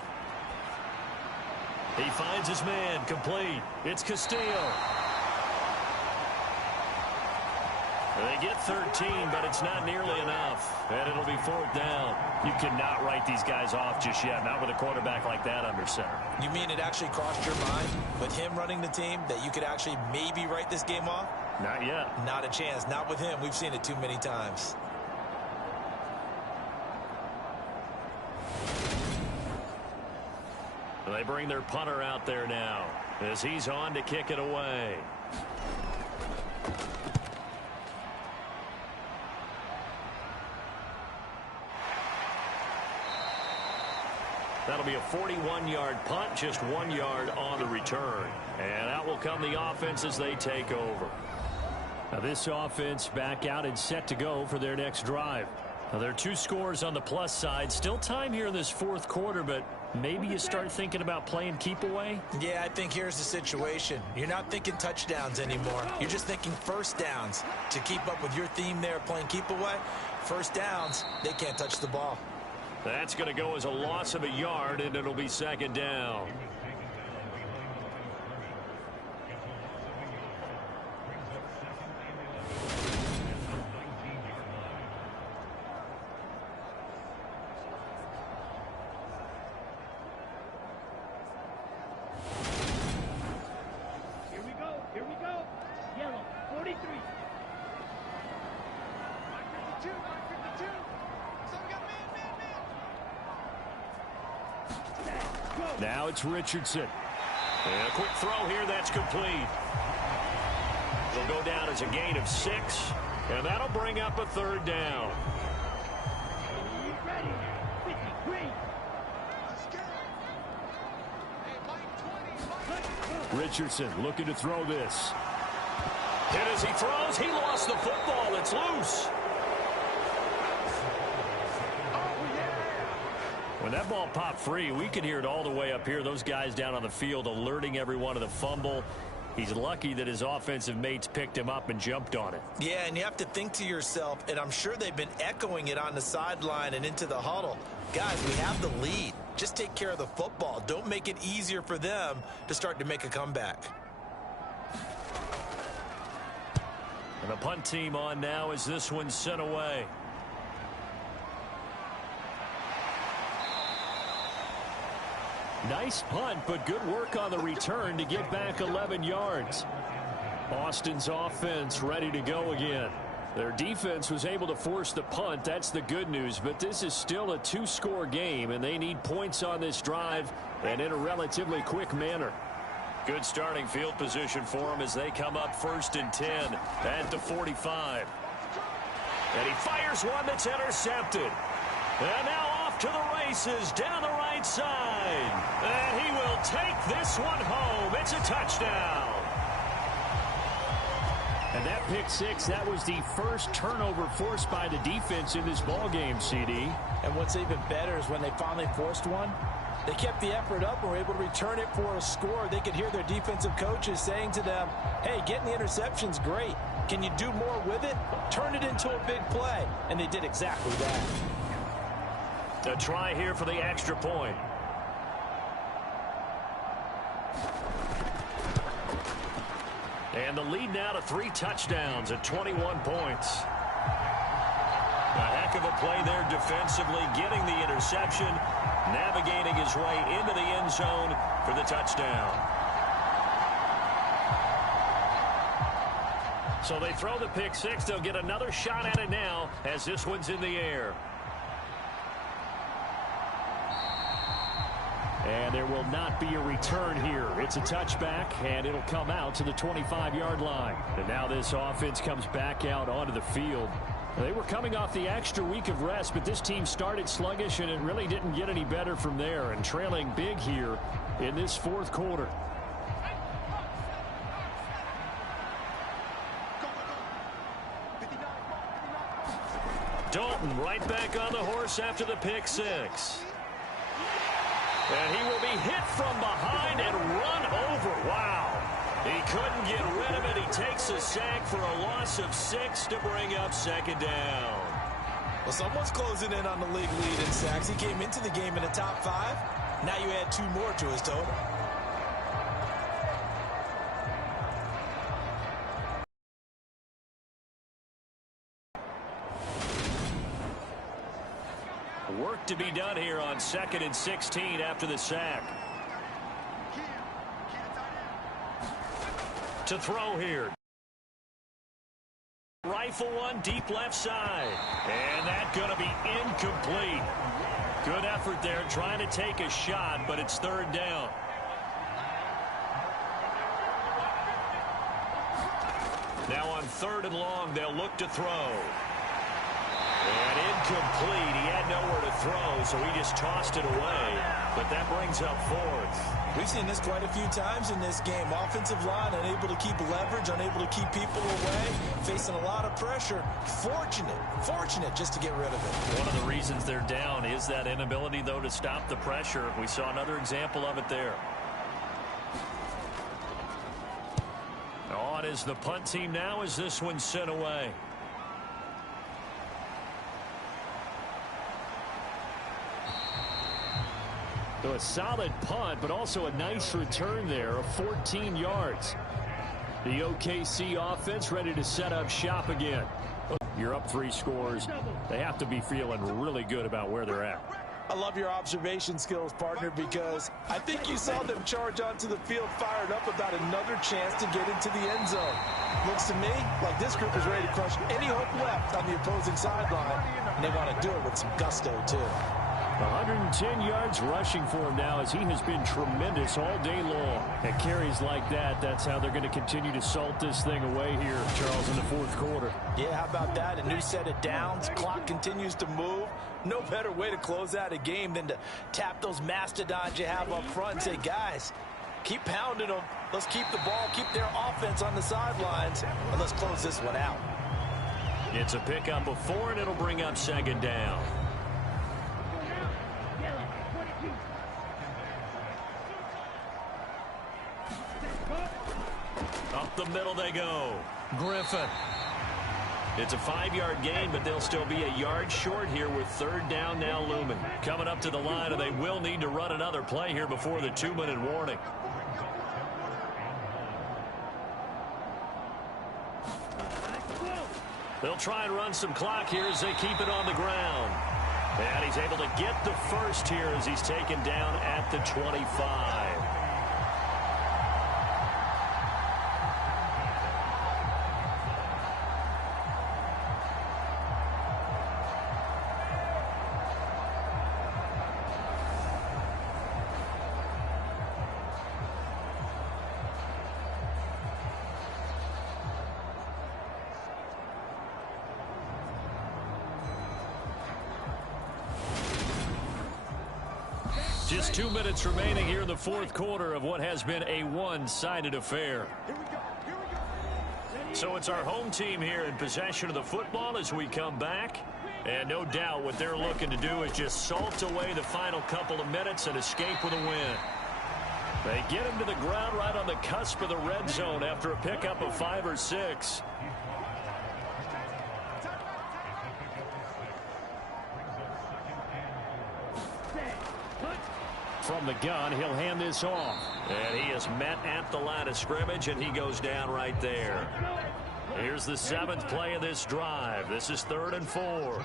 He finds his man, complete. It's Castillo. They get 13, but it's not nearly enough. And it'll be 4th down. You cannot write these guys off just yet, not with a quarterback like that under center. You mean it actually crossed your mind with him running the team that you could actually maybe write this game off? Not yet. Not a chance. Not with him. We've seen it too many times. They bring their punter out there now as he's on to kick it away. That'll be a 41-yard punt, just 1 yard on the return. And out will come the offense as they take over. Now this offense back out and set to go for their next drive. Now there are 2 scores on the plus side. Still time here in this 4th quarter, but maybe you start thinking about playing keep away? Yeah, I think here's the situation. You're not thinking touchdowns anymore. You're just thinking 1st downs. To keep up with your theme there, playing keep away, 1st downs, they can't touch the ball. That's going to go as a loss of a yard, and it'll be 2nd down. Here we go. Yellow, 43. Mark 52. So we got man. Now it's Richardson. And a quick throw here, that's complete. It'll go down as a gain of 6, and that'll bring up a 3rd down. Ready. 53. Richardson looking to throw this. And as he throws, he lost the football. It's loose. When that ball popped free, we could hear it all the way up here. Those guys down on the field alerting everyone of the fumble. He's lucky that his offensive mates picked him up and jumped on it. Yeah, and you have to think to yourself, and I'm sure they've been echoing it on the sideline and into the huddle. Guys, we have the lead. Just take care of the football. Don't make it easier for them to start to make a comeback. And the punt team on now as this one's sent away. Nice punt, but good work on the return to get back 11 yards. Austin's offense ready to go again. Their defense was able to force the punt. That's the good news, but this is still a 2-score game, and they need points on this drive and in a relatively quick manner. Good starting field position for them as they come up 1st and 10 at the 45. And he fires one that's intercepted. And now off to the races down the right side. And he will take this one home. It's a touchdown. And that pick 6, that was the first turnover forced by the defense in this ballgame, CD. And what's even better is when they finally forced one, they kept the effort up and were able to return it for a score. They could hear their defensive coaches saying to them, hey, getting the interception's great. Can you do more with it? Turn it into a big play. And they did exactly that. A try here for the extra point. And the lead now to 3 touchdowns at 21 points. A heck of a play there defensively, getting the interception, navigating his way into the end zone for the touchdown. So they throw the pick six. They'll get another shot at it now as this one's in the air. And there will not be a return here. It's a touchback, and it'll come out to the 25-yard line. And now this offense comes back out onto the field. They were coming off the extra week of rest, but this team started sluggish, and it really didn't get any better from there. And trailing big here in this fourth quarter. Dalton right back on the horse after the pick six. And he will be hit from behind and run over. Wow. He couldn't get rid of it. He takes a sack for a loss of 6 to bring up second down. Well, someone's closing in on the league lead in sacks. He came into the game in the top 5. Now you add 2 more to his total. Work to be done here on 2nd and 16 after the sack. To throw here. Rifle one deep left side. And that's going to be incomplete. Good effort there trying to take a shot, but it's 3rd down. Now on 3rd and long, they'll look to throw. And incomplete. He had nowhere to throw, so he just tossed it away. But that brings up 4th. We've seen this quite a few times in this game. Offensive line unable to keep leverage, unable to keep people away, facing a lot of pressure. Fortunate just to get rid of it. One of the reasons they're down is that inability, though, to stop the pressure. We saw another example of it there. On is the punt team now as this one's sent away. So a solid punt, but also a nice return there of 14 yards. The OKC offense ready to set up shop again. You're up 3 scores. They have to be feeling really good about where they're at. I love your observation skills, partner, because I think you saw them charge onto the field fired up about another chance to get into the end zone. Looks to me like this group is ready to crush any hope left on the opposing sideline, and they want to do it with some gusto, too. 110 yards rushing for him now as he has been tremendous all day long. At carries like that, that's how they're going to continue to salt this thing away here, Charles, in the 4th quarter. Yeah, how about that? A new set of downs. Clock continues to move. No better way to close out a game than to tap those mastodons you have up front and say, guys, keep pounding them. Let's keep the ball, keep their offense on the sidelines, and let's close this one out. It's a pickup of 4, and it'll bring up 2nd down. Up the middle they go. Griffin. It's a 5-yard gain, but they'll still be a yard short here with 3rd down now looming. Coming up to the line, and they will need to run another play here before the 2-minute warning. They'll try and run some clock here as they keep it on the ground. And he's able to get the first here as he's taken down at the 25. Just 2 minutes remaining here in the 4th quarter of what has been a one-sided affair. So it's our home team here in possession of the football as we come back. And no doubt what they're looking to do is just salt away the final couple of minutes and escape with a win. They get him to the ground right on the cusp of the red zone after a pickup of 5 or 6. From the gun, he'll hand this off. And he is met at the line of scrimmage, and he goes down right there. Here's the 7th play of this drive. This is 3rd and 4.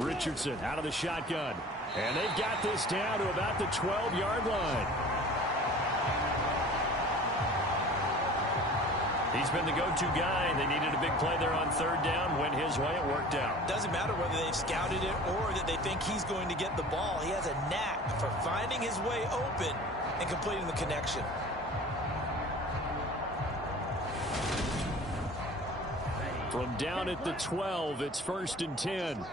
Richardson out of the shotgun. And they've got this down to about the 12-yard line. He's been the go-to guy. They needed a big play there on 3rd down. Went his way. It worked out. Doesn't matter whether they've scouted it or that they think he's going to get the ball. He has a knack for finding his way open and completing the connection. From down at the 12, it's 1st and 10.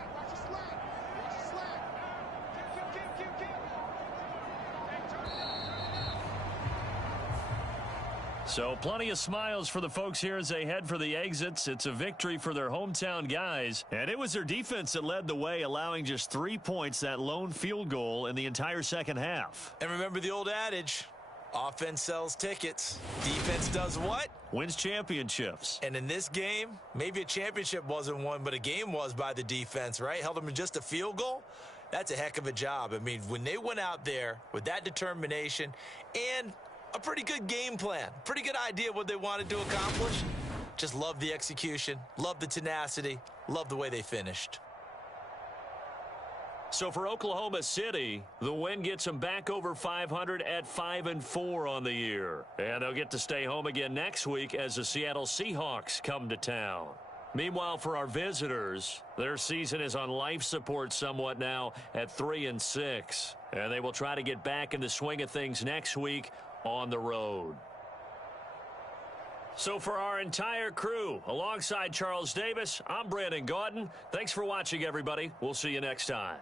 So plenty of smiles for the folks here as they head for the exits. It's a victory for their hometown guys. And it was their defense that led the way, allowing just 3 points, that lone field goal in the entire second half. And remember the old adage, offense sells tickets. Defense does what? Wins championships. And in this game, maybe a championship wasn't won, but a game was by the defense, right? Held them to just a field goal. That's a heck of a job. I mean, when they went out there with that determination and a pretty good game plan, pretty good idea what they wanted to accomplish. Just love the execution, love the tenacity, love the way they finished. So for Oklahoma City, the win gets them back over 500 at 5-4 on the year. And they'll get to stay home again next week as the Seattle Seahawks come to town. Meanwhile, for our visitors, their season is on life support somewhat now at 3-6. And they will try to get back in the swing of things next week on the road. So for our entire crew, alongside Charles Davis, I'm Brandon Gaudin. Thanks for watching, everybody. We'll see you next time.